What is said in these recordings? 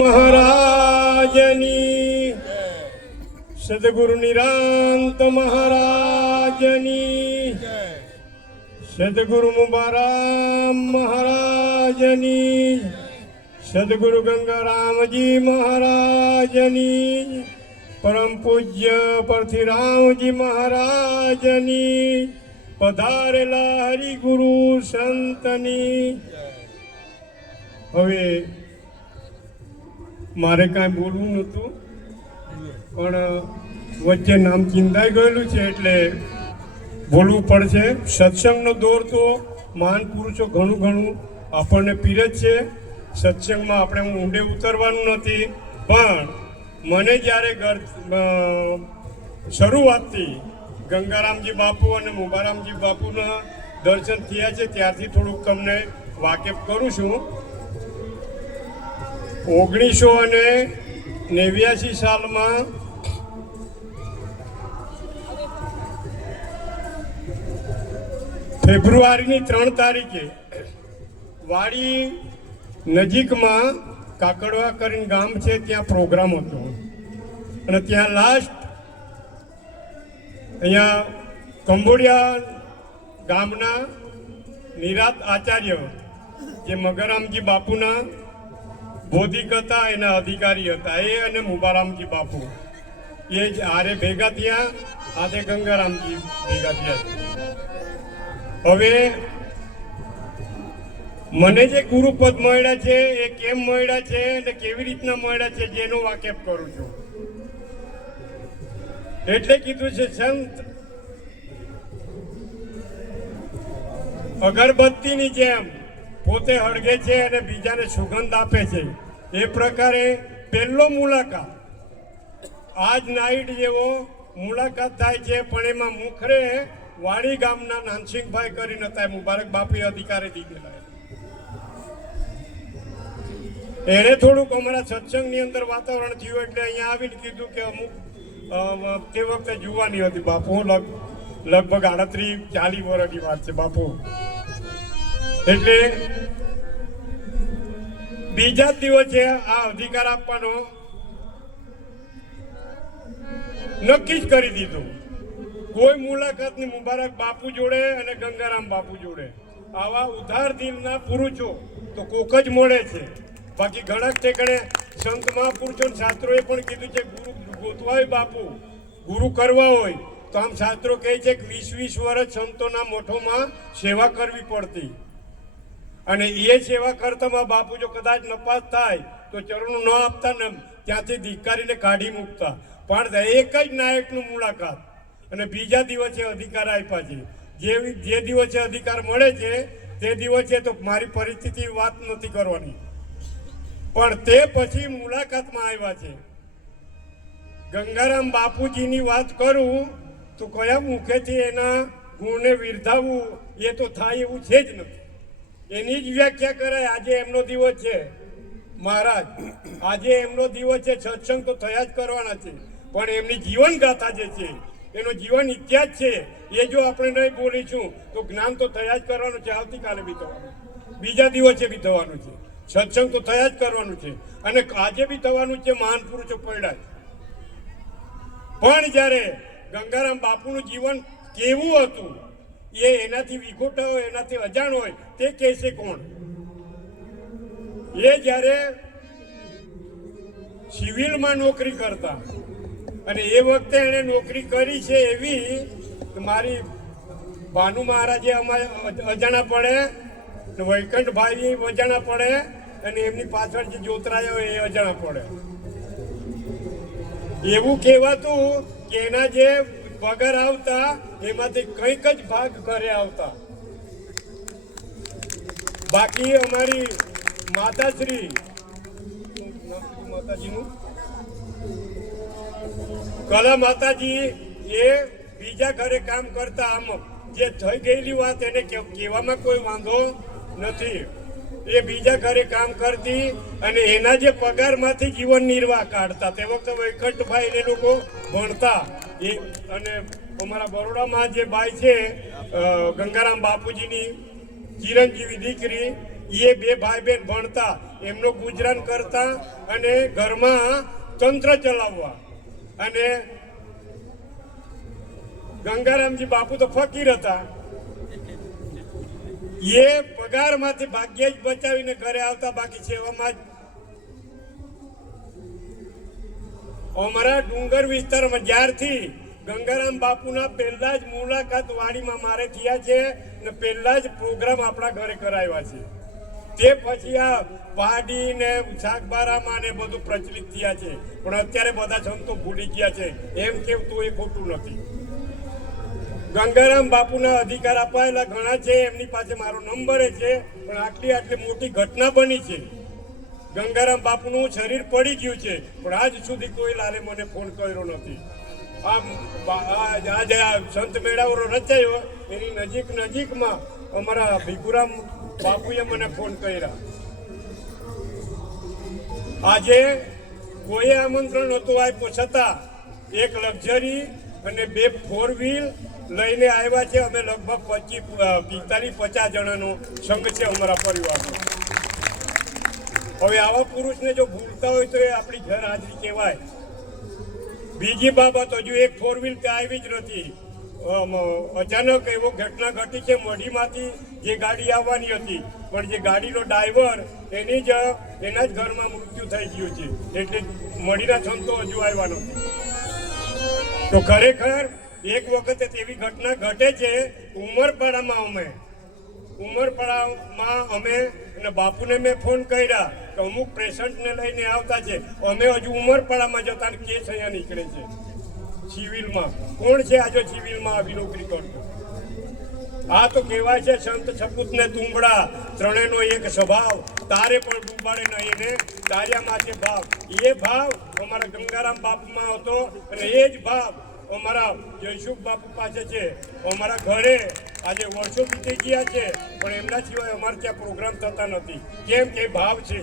મહારાજની, સદગુરુ નિરાંત મહારાજની, સદગુરુ મુબારામ મહારાજની, સદગુરુ ગંગારામજી મહારાજની, પરમ પૂજ્ય પરથીરામજી મહારાજની, પધારેલા હરિગુરુ સંતની. હવે મારે કાંઈ બોલવું નહોતું, પણ વચ્ચે નામ ચિંતાઈ ગયેલું છે એટલે બોલવું પડશે. સત્સંગનો દોર તો મહાન પુરુષો ઘણું આપણને પીરે જ છે. સત્સંગમાં આપણે ઊંડે ઉતરવાનું નથી, પણ મને જ્યારે શરૂઆતથી ગંગારામજી બાપુ અને મુબારામજી બાપુના દર્શન થયા છે ત્યારથી થોડુંક તમને વાકેફ કરું છું. 1989 સાલમાં ફેબ્રુઆરીની 3 તારીખે વાડી નજીકમાં કાકડવા કરીને ગામ છે, ત્યાં પ્રોગ્રામ હતો અને ત્યાં લાસ્ટ અહીંયા કંબોડિયા ગામના નિરાત આચાર્ય જે મગરામજી બાપુના બોધિક હતા, એના અધિકારી હતા, એ અને મુબારામજી બાપુ એ જ આરે ભેગા થયા, આજે ગંગારામજી ભેગા થયા. હવે મને જે ગુરુપદ મળ્યા છે એ કેમ મળ્યા છે અને કેવી રીતના મળ્યા છે જેનો વાકેફ કરું છું. એટલે કીધું છે સંત અગરબત્તીની જેમ પોતે હળગે છે અને બીજાને સુગંધ આપે છે, એ પ્રકારે પહેલો મુલાકાત આજ નાઈટ જેવો મુલાકાત થાય છે. પણ એમાં મુખરે વાડી ગામના નાનસિંહભાઈ કરીને હતા, મુબારક બાપુએ અધિકારી દીધેલા. એને થોડુંક અમારા સત્સંગની અંદર વાતાવરણ થયું એટલે અહીંયા આવીને કીધું કે અમુક તે વખતે જુવાની હતી બાપુ, લગભગ 38-40 વર્ષની વાત છે બાપુ. એટલે બીજા દિવસે આ અધિકાર આપવાનો નક્કી જ કરી દીધું. કોઈ મુલાકાતની મુબારક બાપુ જોડે અને ગંગારામ બાપુ જોડે. આવા ઉધાર દિલના પુરુષો તો કોક જ મળે છે. બાકી ઘણા ઠેકાણે સંત મહાપુરુષો શાસ્ત્રોએ પણ કીધું છે ગુરુ ગોતવા હોય બાપુ, ગુરુ કરવા હોય તો આમ શાસ્ત્રો કહે છે કે 20 વર્ષ સંતોના મોઠોમાં સેવા કરવી પડતી, અને એ સેવા કરતામાં બાપુ જો કદાચ નપાસ થાય તો ચરણો ન આપતા ને ત્યાંથી ધિક્કારીને કાઢી મૂકતા. પણ એક જ નાયકનું મુલાકાત અને બીજા દિવસે અધિકાર આપ્યા છે. જે દિવસે અધિકાર મળે છે તે દિવસે તો મારી પરિસ્થિતિ વાત નથી કરવાની, પણ તે પછી મુલાકાતમાં આવ્યા છે. ગંગારામ બાપુજીની વાત કરું તો કયા મુખેથી એના ગુણને વિરધાવવું એ તો થાય એવું છે જ નથી. એની જ વ્યાખ્યા કરાય. આજે એમનો દિવસ છે મહારાજ, આજે એમનો દિવસ છે. સત્સંગ તો થયા જ કરવાના છે, પણ એમની જીવન ગાથા જે છે, એનો જીવન ઇતિહાસ છે, એ જો આપણે નહીં બોલીશું તો જ્ઞાન તો થયા જ કરવાનું છે. આવતીકાલે બી થવાનું, બીજા દિવસે બી થવાનું છે. સત્સંગ તો થયા જ કરવાનું છે અને આજે બી થવાનું છે. મહાન પુરુષો પડ્યા છે. પણ જ્યારે ગંગારામ બાપુનું જીવન કેવું હતું એ એનાથી વિખોટા હોય, એનાથી અજાણ હોય તે કહેશે કોણ? એ જ્યારે સિવિલમાં નોકરી કરતા અને એ વખતે એણે નોકરી કરી છે એવી મારી ભાનુ મહારાજે અમારે અજાણા પડે, વૈકંઠભાઈ અજાણા પડે અને એમની પાછળ જે જોતરાયો એ અજાણા પડે. એવું કહેવાતું કે એના જે પગાર આવતા એમાંથી કંઈક જ ભાગ ઘરે આવતા. બાકી અમારી માતાશ્રી, માતાજીનું કલા માતાજી એ બીજા ઘરે કામ કરતા. આમ જે થઈ ગયેલી વાત એને કહેવામાં કોઈ વાંધો નથી. એ બીજા ઘરે કામ કરતી અને એના જે પગારમાંથી જીવન નિર્વાહ કાઢતા. તે વખતે વૈકંઠભાઈ એ લોકો ભણતા. એ અને અમારા બરોડામાં જે બાઈ છે ગંગારામ બાપુજીની ચિરંજીવી દીકરી, એ બે ભાઈ બહેન ભણતા, એમનો ગુજરાન કરતા અને ઘરમાં તંત્ર ચલાવવા. અને ગંગારામજી બાપુ તો ફકીર હતા, એ પગારમાંથી ભાગ્યે જ બચાવીને ઘરે આવતા, બાકી સેવામાં જ. અમારા ડુંગર વિસ્તારમાં જ્યારથી ગંગારામ બાપુના પહેલા જ મુલાકાત વાડીમાં મારે થયા છે ને પહેલા જ પ્રોગ્રામ આપણા ઘરે કરાવ્યા છે, તે પછી આ પાડી ને શાકબારામાં ને બધું પ્રચલિત થયા છે. પણ અત્યારે બધા સંતો ભૂલી ગયા છે, એમ કેવું તો એ ખોટું નથી. ગંગારામ બાપુના અધિકાર અપાયેલા ઘણા છે, એમની પાસે મારો નંબર છે. પણ આટલી મોટી ઘટના બની છે, ગંગારામ બાપુનું શરીર પડી ગયું છે, પણ આજ સુધી કોઈ લાલે મને ફોન કર્યો નથી. આજે આ સંત મેળાવડો રચાયો એની નજીકમાં અમારા ભીખુરામ બાપુએ મને ફોન કર્યા. આજે કોઈ આમંત્રણ નહોતું આપ્યું, છતાં એક લક્ઝરી અને 2 4 વ્હીલ લઈને આવ્યા છે. અમે લગભગ 45-50 જણાનો સંઘ છે અમારા પરિવારનો. હવે આવા પુરુષને જો ભૂલતા હોય તો એ આપણી ઘર હાજરી કહેવાય. બીજી બાબત, હજુ એક 4 વ્હીલ ત્યાં આવી જ નથી. અચાનક એવો ઘટના ઘટી છે, મઢીમાંથી જે ગાડી આવવાની હતી, પણ જે ગાડીનો ડ્રાઈવર એના જ ઘરમાં મૃત્યુ થઈ ગયું છે, એટલે મઢીના સંતો હજુ આવ્યા નથી. તો ખરેખર એક વખતે તેવી ઘટના ઘટે છે. ઉમરપાડામાં અમે અને બાપુને મેં ફોન કર્યા કે અમુક પેશન્ટને લઈને આવતા છે. અમે હજુ ઉમરપાડામાં જતા કેસ અહીંયા નીકળે છે સિવિલમાં. કોણ છે આજે સિવિલમાં આવી નોકરી કરતો? આ તો કહેવાય છે સંત સપૂત ને તુંબડા, ત્રણેયનો એક સ્વભાવ. તારે પણ ડૂબાડે નહીં ને તાર્યા માથે ભાવ. એ ભાવ અમારા ગંગારામ બાપુમાં હતો અને એ જ ભાવ અમારા જયસુખ બાપુ પાસે છે. અમારા ઘરે આજે વર્ષો વીતી ગયા છે, પણ એમના સિવાય અમારે ત્યાં પ્રોગ્રામ થતા નથી. કેમ કે ભાવ છે.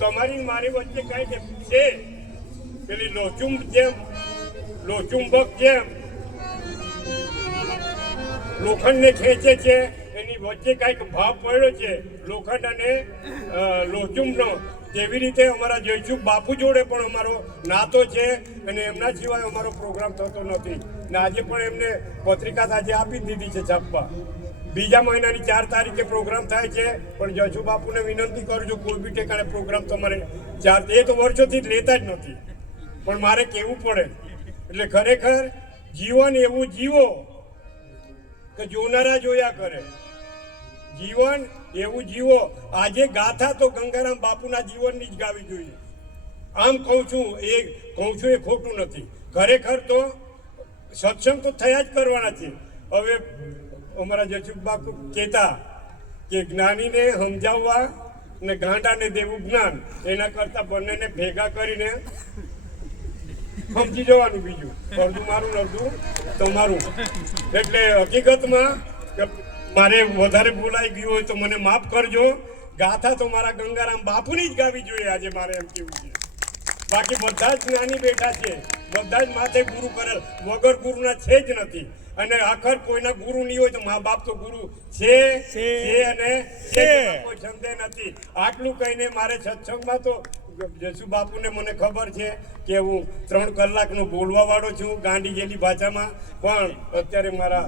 તમારી મારી વચ્ચે કઈ છે પેલી લોચુંબક જેમ લોખંડને ખેંચે છે, એની વચ્ચે કઈક ભાવ પડ્યો છે લોખંડ અને લોચુંબનો. તેવી રીતે અમારા જયસુખ બાપુ જોડે પણ અમારો નાતો છે અને એમના સિવાય અમારો પ્રોગ્રામ થતો નથી. ને આજે પણ એમને પત્રિકા આજે આપી દીધી છે છાપવા. બીજા મહિનાની 4 તારીખે પ્રોગ્રામ થાય છે, પણ જયસુખ બાપુને વિનંતી કરજો કોઈ બી ઠેકાણે પ્રોગ્રામ તમારે 4, એ તો વર્ષોથી જ લેતા જ નથી, પણ મારે કહેવું પડે. એટલે ખરેખર જીવન એવું જીવો કે જોનારા જોયા કરે. જીવન એવું જીવો. આજે ગાથા તો ગંગારામ બાપુના જીવનની જ ગાવી જોઈએ. આમ કહું છું એ ખોટું નથી. ખરેખર તો સત્સંગ તો થયા જ કરવાના છે. હવે અમારા જયસુખ બાપુ કહેતા કે જ્ઞાનીને સમજાવવા ને ગાંડાને દેવું જ્ઞાન, એના કરતાં બંનેને ભેગા કરીને સમજી જવાનું. બીજું અડધું મારું અડધું તમારું. એટલે હકીકતમાં મારે વધારે બોલાઈ ગયું હોય તો મને માફ કરજો. ગાથા તો મારા ગંગારામ બાપુની જ ગાવી જોઈએ આજે, મારે એમ કેવું છે. બાકી બધા જ જ્ઞાની બેઠા છે, બધા જ માથે ગુરુ કરેલ, વગર ગુરુના છે જ નથી. અને આખર કોઈના ગુરુ નહીં હોય તો મા બાપ તો ગુરુ છે અને કોઈ સંદેહ નથી. આટલું કહીને મારે સત્સંગમાં તો જયસુખ બાપુને મને ખબર છે કે હું 3 કલાકનો બોલવા વાળો છું ગાંડી ગયેલી ભાષામાં. પણ અત્યારે મારા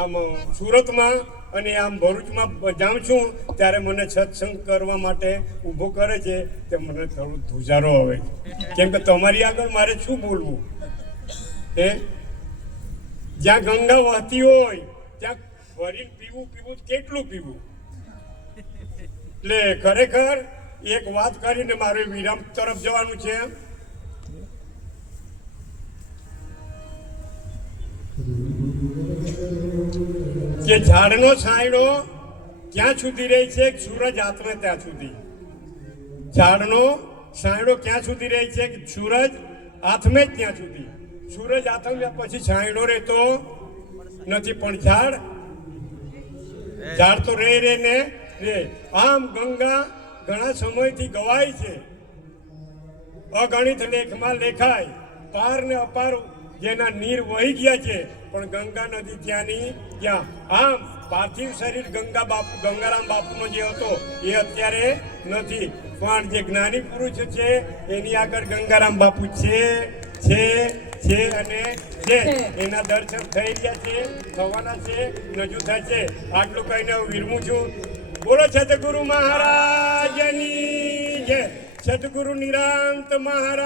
આમ સુરતમાં અને આમ ભરૂચમાં જાઉં છું ત્યારે મને સત્સંગ કરવા માટે ઊભો કરે છે, તે મને થોડું ધુજારો આવે. કેમ કે તમારી આગળ મારે શું બોલવું? જ્યાં ગંગા વહતી હોય ત્યાં ભરીને પીવું કેટલું પીવું? એટલે ખરેખર એક વાત કરીને મારે વિરામ તરફ જવાનું છે. કે ઝાડનો છાંયડો ક્યાં સુધી રહે છે? સૂરજ આથમે ત્યાં સુધી. ઝાડનો છાંયડો ક્યાં સુધી રહે છે? સૂરજ આથમે ત્યાં સુધી. સૂરજ આથમ્યા પછી છાંયડો રહેતો નથી, પણ ઝાડ તો રે ને રે. આમ ગંગા ઘણા સમયથી ગવાય છે, અગણિત લેખમાં લેખાય. પાર ને અપાર જેના નીર વહી ગયા છે, પણ ગંગા નદી ત્યાંની ત્યાં. આમ પાર્થિવ શરીર ગંગારામ બાપુનો જે હતો એ અત્યારે નથી, પણ જે જ્ઞાની પુરુષ છે એની આગળ ગંગારામ બાપુ છે અને છે. એના દર્શન થઈ રહ્યા છે, થવાના છે, નજુ થાય છે. આટલું કહીને હું વિરમું છું. બોલો સદગુરુ મહારાજની જય. સદગુરુ નિરાંત મહારાજ.